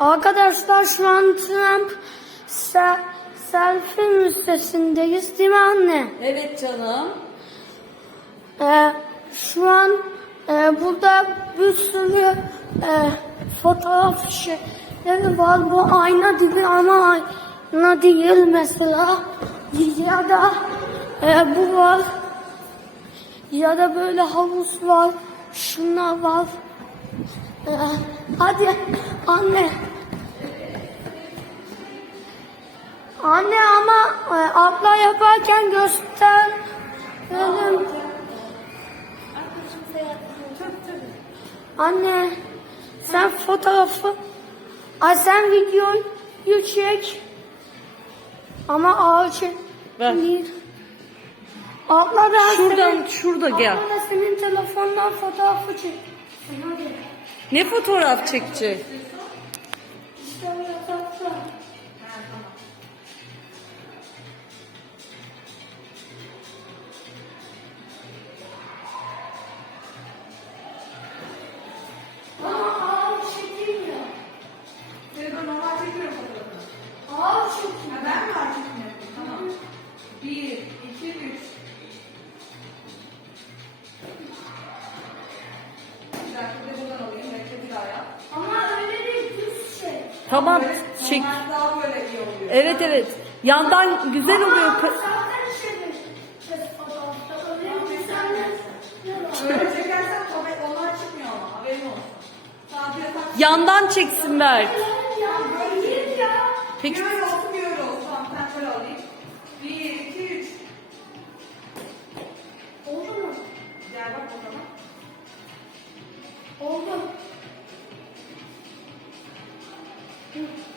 Arkadaşlar şu an Trump se selfie müzesindeyiz değil mi anne? Evet canım. Ee, şu an e, burada bir sürü e, fotoğraf şeyleri var. Bu ayna değil ama ayna değil mesela. Ya da e, bu var. Ya da böyle havuz var. Şunlar var. Ee, hadi anne. Anne ama e, abla yaparken gösterelim. Anne sen fotoğrafı ay sen videoyu çek ama ağır çek. Ver. Abla ben Şuradan senin, şurada gel. abla senin telefondan fotoğrafı çek. Ne fotoğraf çekecek? Tamam çek. daha böyle. Evet evet. Yandan güzel oluyor. Şey şey. Böyle. Yandan çeksin Berk. Peki. Oldu mu? Oldu. Evet.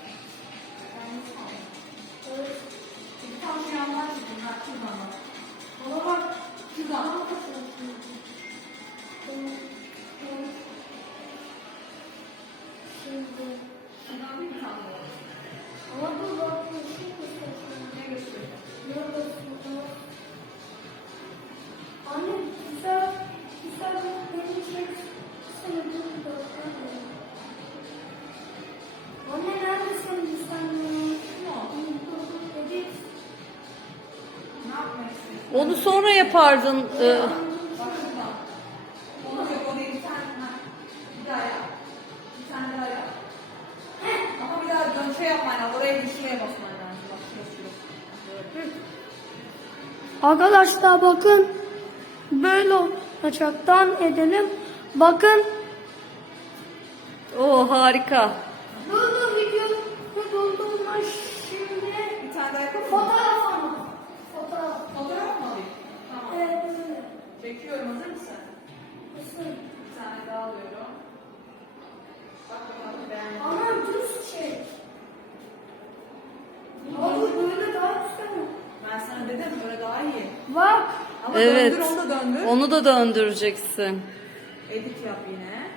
Lazım. Bak şurası şurası. Arkadaşlar bakın böyle olacaktan edelim. Bakın o harika. burada video doldurma şimdi Bir tane daha yapalım mı? fotoğraf ama. Fotoğraf. Fotoğraf mı alayım? Tamam. Evet böyle. Çekiyorum. Hazır mısın? Nasıl? Bir tane daha alıyorum. Bak bakalım beğendin. mi? Ama düz çek. Abi böyle daha güzel mi? Ben sana dedim böyle daha iyi. Bak. Ama Evet. döndür onu da döndür. Onu da döndüreceksin. Edit yap yine.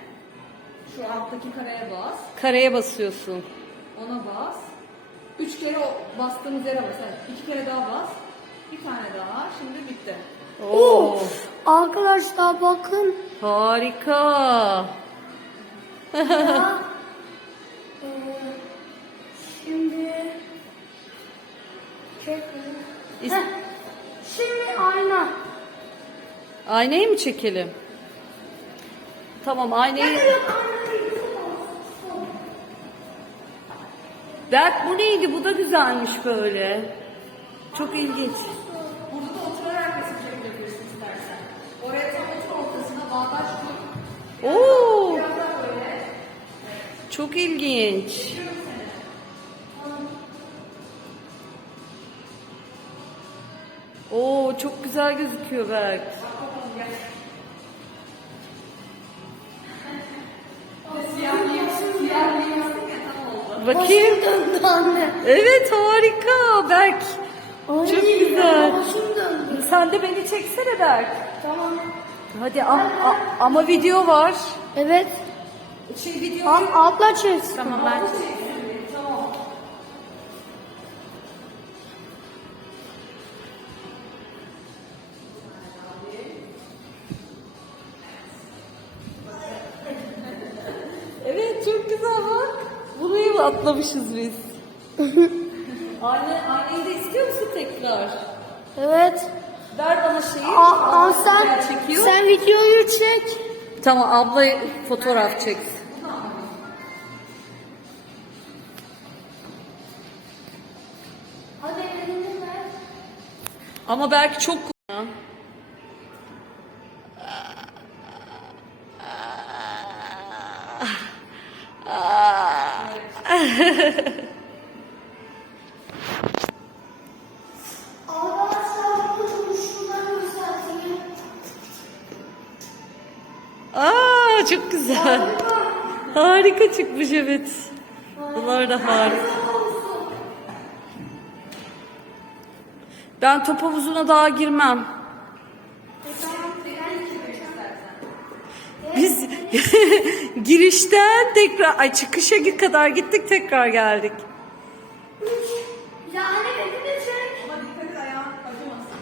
Şu alttaki kareye bas. Kareye basıyorsun. Ona bas. Üç kere o bastığımız yere bas. Evet. İki kere daha bas. Bir tane daha. Şimdi bitti. Oo, Arkadaşlar bakın. harika. Ya, eee, şimdi çek. Heh, Şimdi ayna. Aynayı mı çekelim? Tamam aynayı. Berk bu neydi? Bu da güzelmiş böyle. Çok ilginç. Burada da oturarak resim çekebilirsin istersen. Oraya tam otur ortasına bağdaş kur. Oo, çok ilginç. Oo, çok güzel gözüküyor Berk. Bakayım. Başım döndü anne. Evet harika Berk. Ay, Çok güzel. Başım döndü. Sen de beni çeksene Berk. Tamam. Hadi am- a- ama video var. Evet. Şey video. Al, abla çek. Tamam ben Evet. Ver bana şeyi. Aa, aa, sen, çekiyor. sen videoyu çek. Tamam abla fotoğraf çek. Ama belki çok Aa çok güzel. Harika çıkmış evet. Bunlar da harika. Ben top havuzuna daha girmem. Biz girişten tekrar ay çıkışa kadar gittik tekrar geldik. Yani beni de çek. Ama dikkat et ayağın acımasın.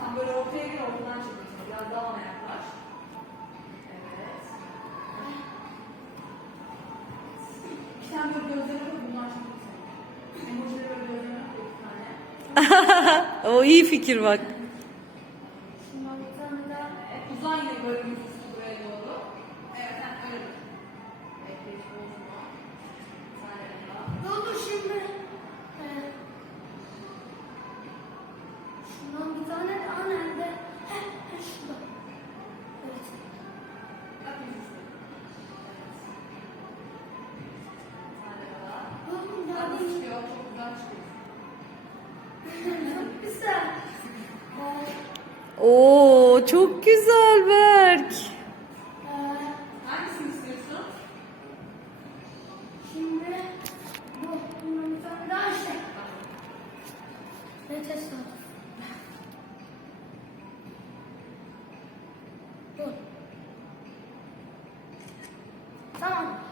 Tam böyle ortaya gir ortadan çıkıyorsun. Biraz daha ona yaklaş. O iyi fikir bak. Çok güzel Berk. Hangisini istiyorsun? şimdi bu. Bundan bir tane daha işte. Ne tesadüf. Dur. Tamam.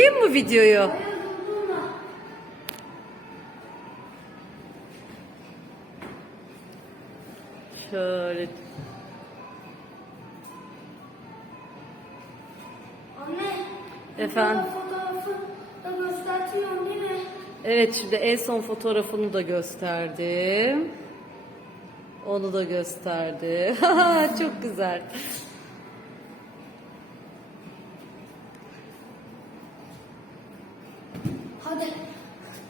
Durdurayım mı videoyu? Şöyle. Anne. Efendim? Fotoğrafı değil mi? Evet şimdi en son fotoğrafını da gösterdim. Onu da gösterdi. Çok güzel. Hadi. Durdurabilir miyim? Hadi durdurma. Şimdi böyle. Resmini mi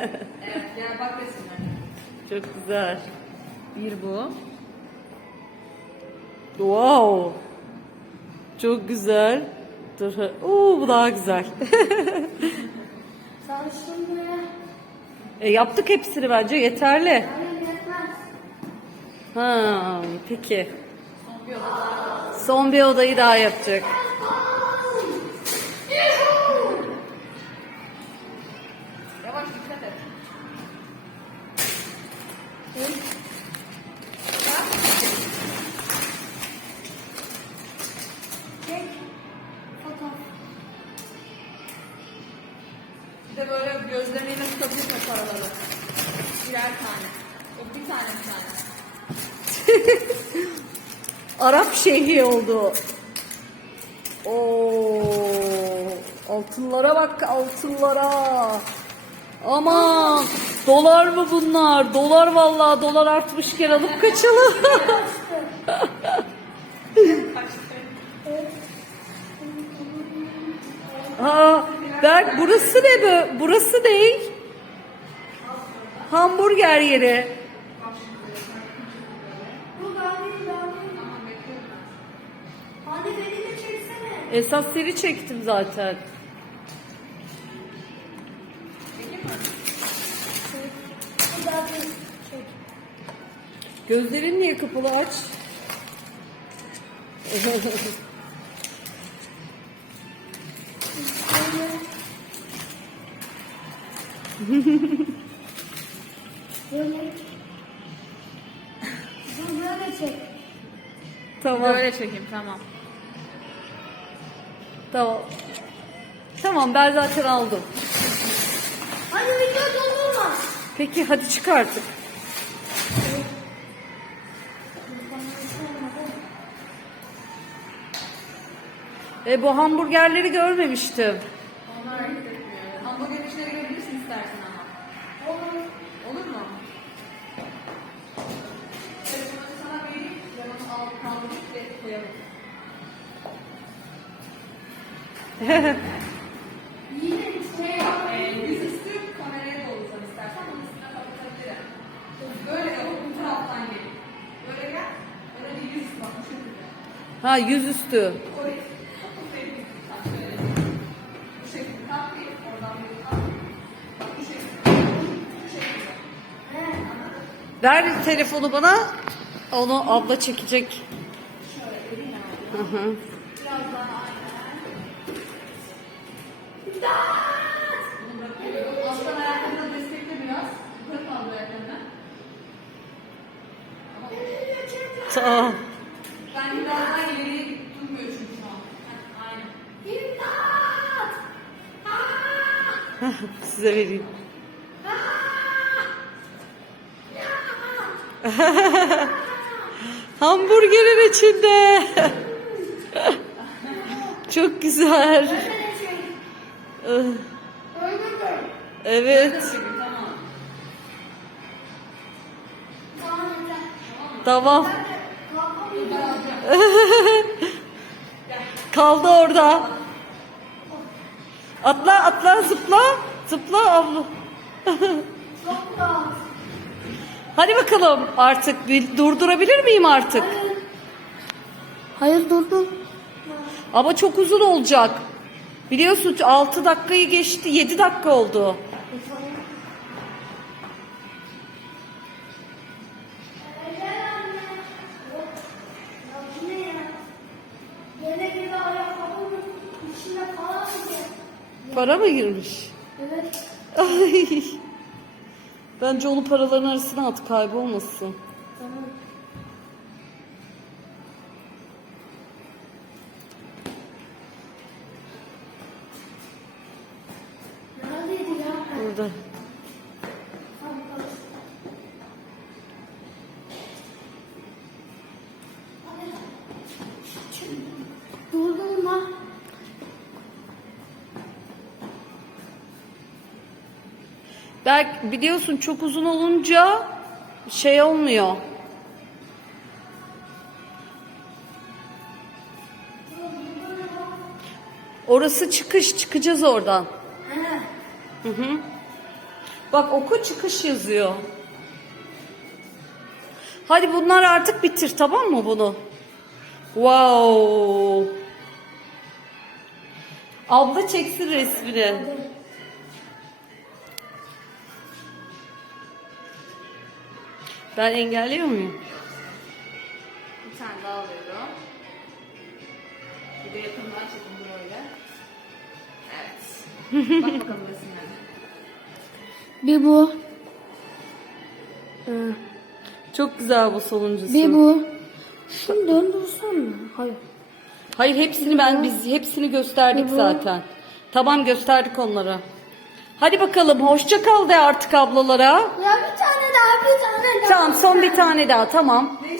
Çok güzel. Bir bu. Wow. Çok güzel. Dur. Oo bu daha güzel. Sen şimdi. e, yaptık hepsini bence yeterli. Hayır yetmez. Ha, peki. Son bir. Son bir odayı daha yapacak. Böyle gözleriyle tutabilirsin paraları. Birer tane. Yok bir tane bir tane. Arap şeyhi oldu. Oo, altınlara bak altınlara. Aman dolar mı bunlar? Dolar vallahi dolar artmışken alıp kaçalım. Aa, Berk burası ne be? Burası ne? Hamburger yeri. Bu. Esas seni çektim zaten. Bu. Gözlerin niye kapalı aç? Böyle. Bunu böyle çek. tamam. Böyle çekeyim tamam. Tamam. Tamam ben zaten aldım. Hadi video doldurma. Peki hadi çık artık. E bu hamburgerleri görmemiştim. Yine Şey yap, e, yüzüstü kameraya doğrusan istersen onun üstüne kapatabilirim. Böyle yapıp bu taraftan. Böyle gel. Böyle bir. Ha yüzüstü. Ver telefonu bana. Onu abla çekecek. Şöyle. Biraz daha bırakıyorum. Alttan ayaklarını destekle biraz. Yukarı kaldır ayaklarını. Tamam. Tamam. Ben biraz daha ileriye çünkü şu an. Heh, aynen. İmdat! Size vereyim. Hamburgerin içinde. Çok güzel. Evet. Tamam. Kaldı orada. Atla atla zıpla. Zıpla abla. Hadi bakalım artık bir durdurabilir miyim artık? Hayır. Hayır durdu. Ama çok uzun olacak. Biliyorsun 6 dakikayı geçti 7 dakika oldu. Para mı girmiş? Evet. Ay. Bence onu paraların arasına at kaybolmasın. Tamam. Durdurma. Belki biliyorsun çok uzun olunca şey olmuyor. Orası çıkış çıkacağız oradan. Hı hı. Bak oku çıkış yazıyor. Hadi bunlar artık bitir tamam mı bunu? Wow. Abla çeksin resmini. Ben engelliyor muyum? Bir tane daha alıyorum. Bir de yakından çekin böyle. Evet. Bak bakalım resimlerine. Bir bu. Çok güzel bu sonuncusu. Bir bu. Şunu döndürsen mi? Hayır. Hayır hepsini ben biz hepsini gösterdik zaten. Tamam gösterdik onlara. Hadi bakalım hoşça kal de artık ablalara. Ya bir tane daha bir tane daha. Tamam son bir tane daha tamam. Ne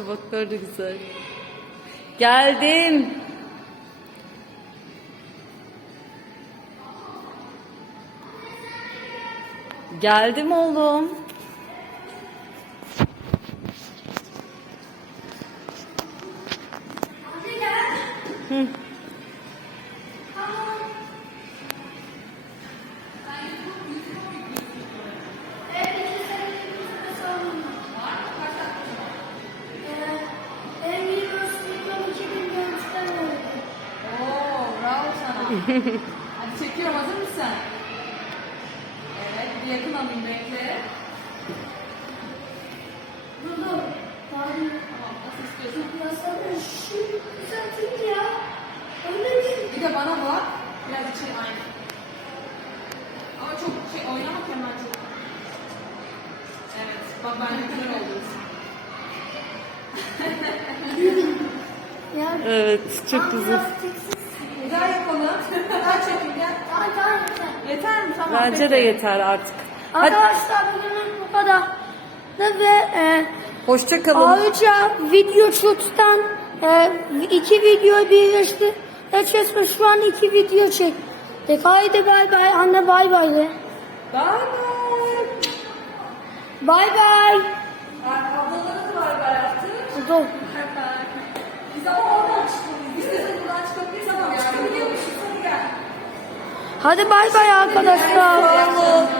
tabaklar da güzel. Geldim. Geldim oğlum. Yakın alayım bekle. Dur dur. Abi. Tamam nasıl istiyorsun? Ya sana şu düzeltin ya. Öyle değil. Bir de bana bak. Biraz içi aynı. Ama çok şey oynamak hemen çok. Evet. Bak ben güzel oldum. Ya. Evet çok güzel. daha yapalım. Daha çekin gel. Daha daha yeter. Mi? Tamam. Bence peki. de yeter artık. Hadi Arkadaşlar bugünün bu kadar. Ve e, hoşça kalın. ayrıca video shoot'tan e, iki videoyu birleşti. Eçesme şu an iki video çektik. Haydi bay bay. Anne bay bay de. Bye bye. Bay bay. Ablalara da bay bay yaptık. Dur. Biz ama oradan çıkmalıyız. Biz de buradan çıkabiliriz ama yani biliyormuşuz. Hadi bay bay arkadaşlar.